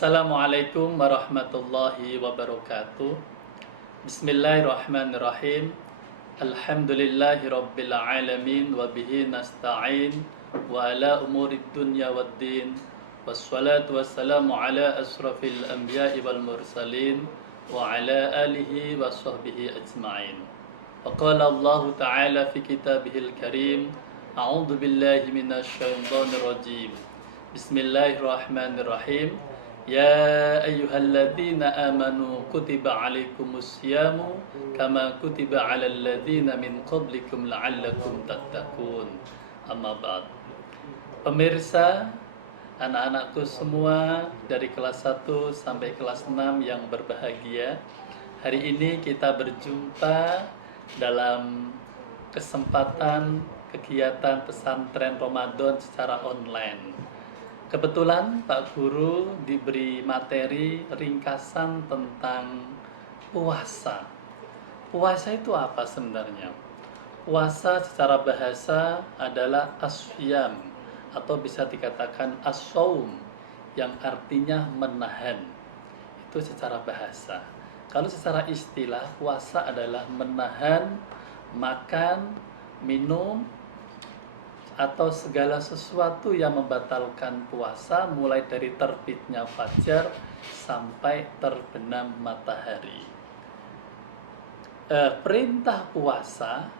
Assalamualaikum warahmatullahi wabarakatuh. Bismillahirrahmanirrahim. Alhamdulillahi rabbil alamin wa bihi nasta'in wa ala umurid dunya waddin. Wassalatu wassalamu ala asrafil anbiya'i wal mursalin wa ala alihi wa sahbihi ajma'in. Wa qala Allah ta'ala fi kitabihil karim. A'udzu billahi minasy syaithanir rajim. Bismillahirrahmanirrahim. Ya ayyuhalladzina amanu kutiba alaikumus syamu kama kutiba alal ladzina min qablikum la'allakum tattaqun. Amma ba'd. Pemirsa, anak-anakku semua dari kelas 1 sampai kelas 6 yang berbahagia, hari ini kita berjumpa dalam kesempatan kegiatan pesantren Ramadan secara online. Kebetulan Pak Guru diberi materi ringkasan tentang puasa. Puasa itu apa sebenarnya? Puasa secara bahasa adalah asyam atau bisa dikatakan as-shaum yang artinya menahan. Itu secara bahasa. Kalau secara istilah, puasa adalah menahan makan, minum, atau segala sesuatu yang membatalkan puasa, mulai dari terbitnya fajar sampai terbenam matahari. Perintah puasa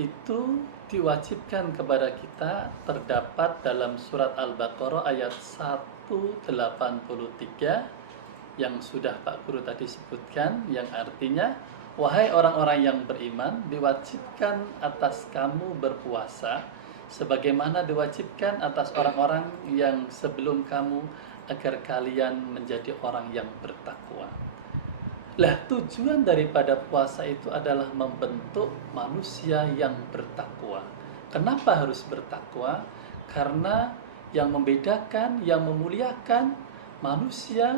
itu diwajibkan kepada kita terdapat dalam surat Al-Baqarah ayat 183 yang sudah Pak Guru tadi sebutkan, yang artinya, wahai orang-orang yang beriman, diwajibkan atas kamu berpuasa sebagaimana diwajibkan atas orang-orang yang sebelum kamu, agar kalian menjadi orang yang bertakwa. Lah, tujuan daripada puasa itu adalah membentuk manusia yang bertakwa. Kenapa harus bertakwa? Karena yang membedakan, yang memuliakan manusia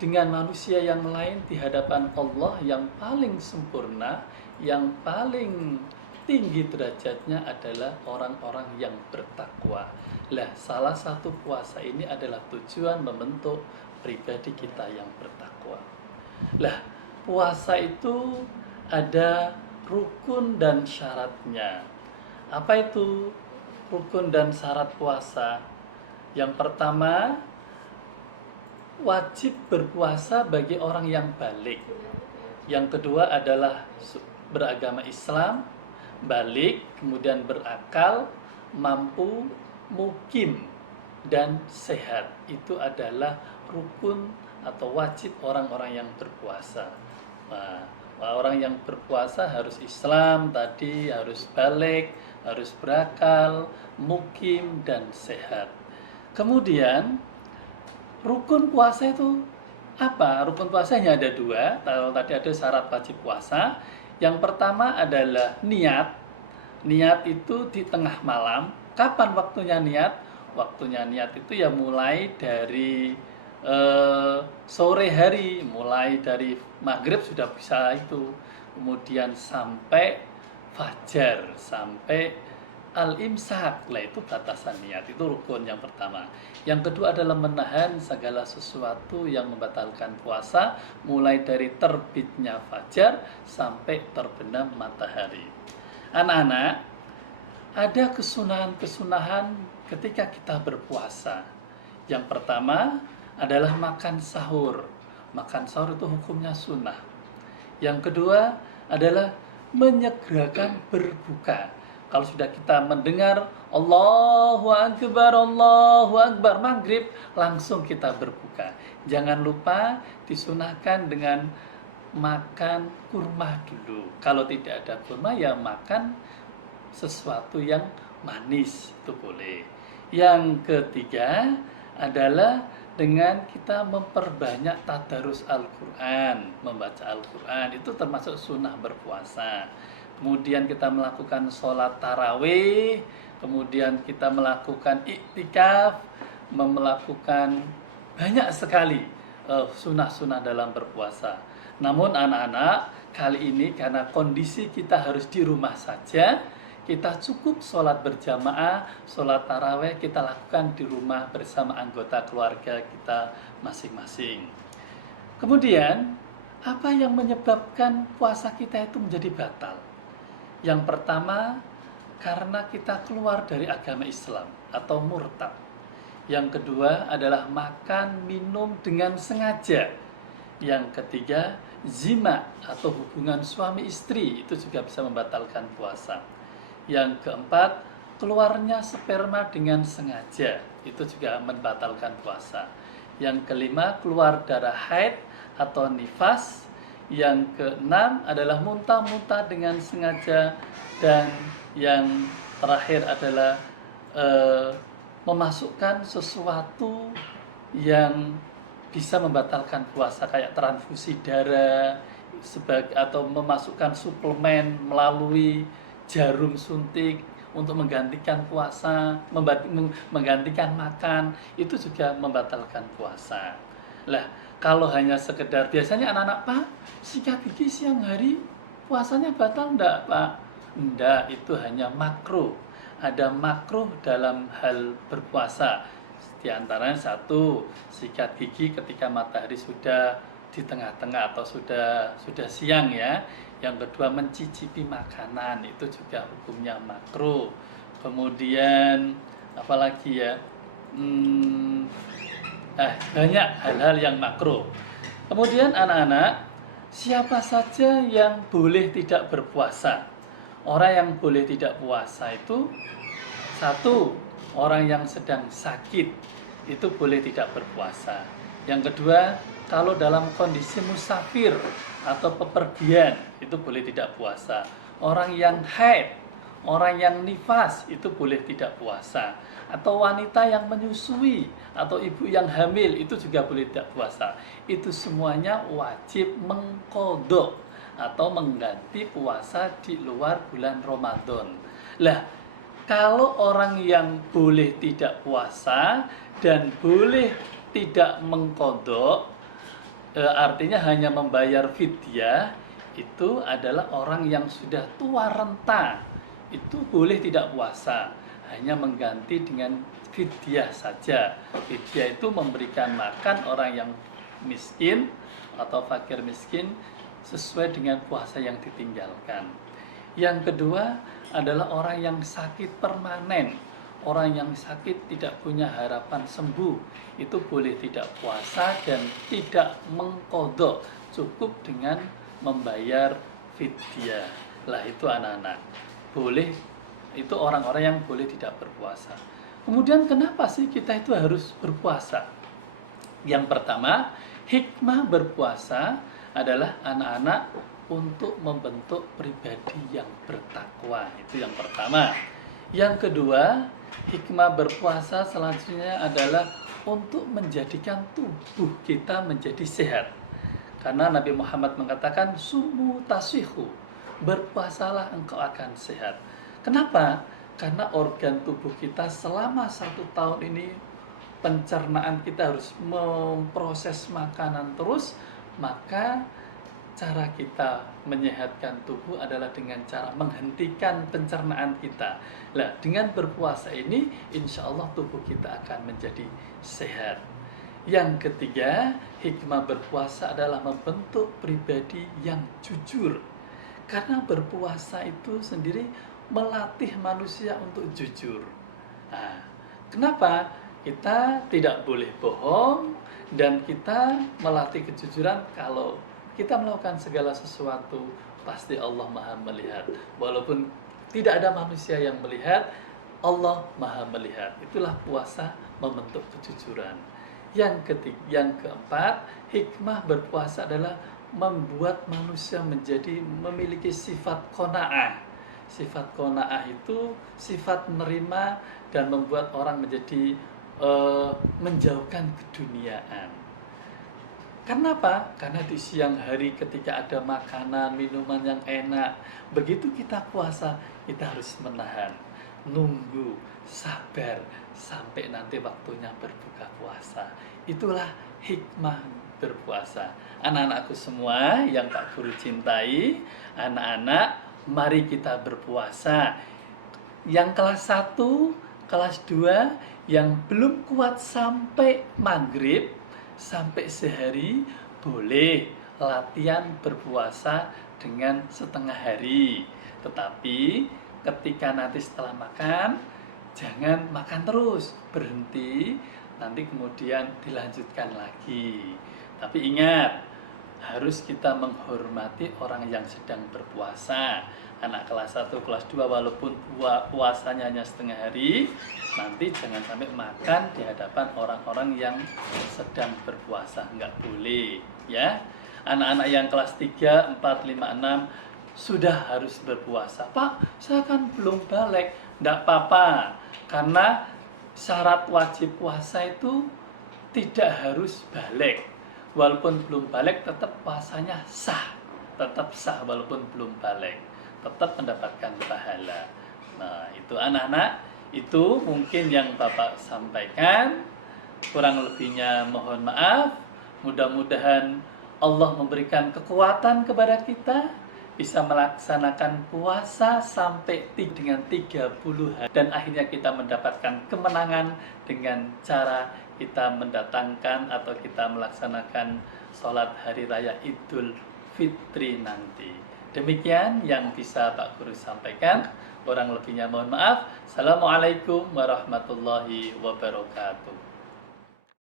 dengan manusia yang lain di hadapan Allah yang paling sempurna, yang paling tinggi derajatnya adalah orang-orang yang bertakwa. Lah, salah satu puasa ini adalah tujuan membentuk pribadi kita yang bertakwa. Lah, puasa itu ada rukun dan syaratnya. Apa itu rukun dan syarat puasa? Yang pertama, wajib berpuasa bagi orang yang balik. Yang kedua adalah beragama Islam, balik, kemudian berakal, mampu, mukim, dan sehat. Itu adalah rukun atau wajib orang-orang yang berpuasa. Nah, orang yang berpuasa harus Islam tadi, harus balik, harus berakal, mukim, dan sehat. Kemudian rukun puasa itu apa? Rukun puasanya ada 2. Kalau tadi ada syarat wajib puasa. Yang pertama adalah niat. Niat itu di tengah malam. Kapan waktunya niat? Waktunya niat itu ya mulai dari sore hari, mulai dari maghrib sudah bisa itu. Kemudian sampai fajar, sampai al-imsak. Lah, itu batasan niat, itu rukun yang pertama. Yang kedua adalah menahan segala sesuatu yang membatalkan puasa, mulai dari terbitnya fajar sampai terbenam matahari. Anak-anak, ada kesunahan-kesunahan ketika kita berpuasa. Yang pertama adalah makan sahur. Makan sahur itu hukumnya sunnah. Yang kedua adalah menyegerakan berbuka. Kalau sudah kita mendengar Allahu Akbar maghrib, langsung kita berbuka. Jangan lupa disunahkan dengan makan kurma dulu. Kalau tidak ada kurma, ya makan sesuatu yang manis, itu boleh. Yang ketiga adalah dengan kita memperbanyak tadarus Al-Quran, membaca Al-Quran, itu termasuk sunnah berpuasa. Kemudian kita melakukan sholat tarawih, kemudian kita melakukan iktikaf, melakukan banyak sekali sunnah-sunnah dalam berpuasa. Namun anak-anak, kali ini karena kondisi kita harus di rumah saja, kita cukup sholat berjamaah, sholat taraweh kita lakukan di rumah bersama anggota keluarga kita masing-masing. Kemudian, apa yang menyebabkan puasa kita itu menjadi batal? Yang pertama, karena kita keluar dari agama Islam atau murtad. Yang kedua adalah makan, minum dengan sengaja. Yang ketiga, zina atau hubungan suami istri, itu juga bisa membatalkan puasa. Yang keempat, keluarnya sperma dengan sengaja, itu juga membatalkan puasa. Yang kelima, keluar darah haid atau nifas. Yang keenam adalah muntah-muntah dengan sengaja. Dan yang terakhir adalah memasukkan sesuatu yang bisa membatalkan puasa, kayak transfusi darah atau memasukkan suplemen melalui jarum suntik untuk menggantikan puasa, menggantikan makan, itu juga membatalkan puasa. Lah, kalau hanya sekedar, biasanya anak-anak, Pak, sikat gigi siang hari puasanya batal enggak, Pak? Enggak, itu hanya makruh. Ada makruh dalam hal berpuasa. Di antaranya satu, sikat gigi ketika matahari sudah di tengah-tengah atau sudah siang ya. Yang kedua, mencicipi makanan, itu juga hukumnya makruh. Kemudian apalagi ya, banyak hal-hal yang makruh. Kemudian anak-anak, siapa saja yang boleh tidak berpuasa? Orang yang boleh tidak puasa itu, satu, orang yang sedang sakit, itu boleh tidak berpuasa. Yang kedua, kalau dalam kondisi musafir atau pepergian, itu boleh tidak puasa. Orang yang haid, orang yang nifas, itu boleh tidak puasa. Atau wanita yang menyusui, atau ibu yang hamil, itu juga boleh tidak puasa. Itu semuanya wajib mengqadha atau mengganti puasa di luar bulan Ramadan. Lah, kalau orang yang boleh tidak puasa dan boleh tidak mengqadha, artinya hanya membayar fidyah, itu adalah orang yang sudah tua renta, itu boleh tidak puasa, hanya mengganti dengan fidyah saja. Fidyah itu memberikan makan orang yang miskin atau fakir miskin sesuai dengan puasa yang ditinggalkan. Yang kedua adalah orang yang sakit permanen. Orang yang sakit tidak punya harapan sembuh, itu boleh tidak puasa dan tidak mengqadha, cukup dengan membayar fidyah. Lah, itu anak-anak boleh, itu orang-orang yang boleh tidak berpuasa. Kemudian kenapa sih kita itu harus berpuasa? Yang pertama, hikmah berpuasa adalah anak-anak untuk membentuk pribadi yang bertakwa. Itu yang pertama. Yang kedua, hikmah berpuasa selanjutnya adalah untuk menjadikan tubuh kita menjadi sehat. Karena Nabi Muhammad mengatakan, sumu tasihu, berpuasalah engkau akan sehat. Kenapa? Karena organ tubuh kita selama 1 tahun ini, pencernaan kita harus memproses makanan terus, maka cara kita menyehatkan tubuh adalah dengan cara menghentikan pencernaan kita. Nah, dengan berpuasa ini, insya Allah tubuh kita akan menjadi sehat. Yang ketiga, hikmah berpuasa adalah membentuk pribadi yang jujur. Karena berpuasa itu sendiri melatih manusia untuk jujur. Nah, kenapa? Kita tidak boleh bohong dan kita melatih kejujuran. Kalau kita melakukan segala sesuatu, pasti Allah Maha melihat. Walaupun tidak ada manusia yang melihat, Allah Maha melihat. Itulah puasa membentuk kejujuran. Yang keempat, hikmah berpuasa adalah membuat manusia memiliki sifat qanaah. Sifat qanaah itu sifat menerima dan membuat orang menjadi menjauhkan keduniaan. Kenapa? Karena di siang hari ketika ada makanan, minuman yang enak, begitu kita puasa, kita harus menahan, nunggu, sabar, sampai nanti waktunya berbuka puasa. Itulah hikmah berpuasa. Anak-anakku semua yang Pak Guru cintai, anak-anak, mari kita berpuasa. Yang kelas 1, kelas 2 yang belum kuat sampai maghrib, sampai sehari, boleh latihan berpuasa dengan setengah hari. Tetapi ketika nanti setelah makan, jangan makan terus, berhenti, nanti kemudian dilanjutkan lagi. Tapi ingat, harus kita menghormati orang yang sedang berpuasa. Anak kelas 1, kelas 2 walaupun puasanya hanya setengah hari, nanti jangan sampai makan di hadapan orang-orang yang sedang berpuasa, nggak boleh ya. Anak-anak yang kelas 3, 4, 5, 6 sudah harus berpuasa. Pak, saya kan belum balik. Nggak apa-apa, karena syarat wajib puasa itu tidak harus balik. Walaupun belum balik tetap puasanya sah, tetap sah walaupun belum balik, tetap mendapatkan pahala. Nah, itu anak-anak, itu mungkin yang Bapak sampaikan. Kurang lebihnya mohon maaf. Mudah-mudahan Allah memberikan kekuatan kepada kita bisa melaksanakan puasa sampai dengan 30 hari dan akhirnya kita mendapatkan kemenangan dengan cara kita mendatangkan atau kita melaksanakan sholat hari raya Idul Fitri nanti. Demikian yang bisa Pak Guru sampaikan. Kurang lebihnya mohon maaf. Assalamualaikum warahmatullahi wabarakatuh.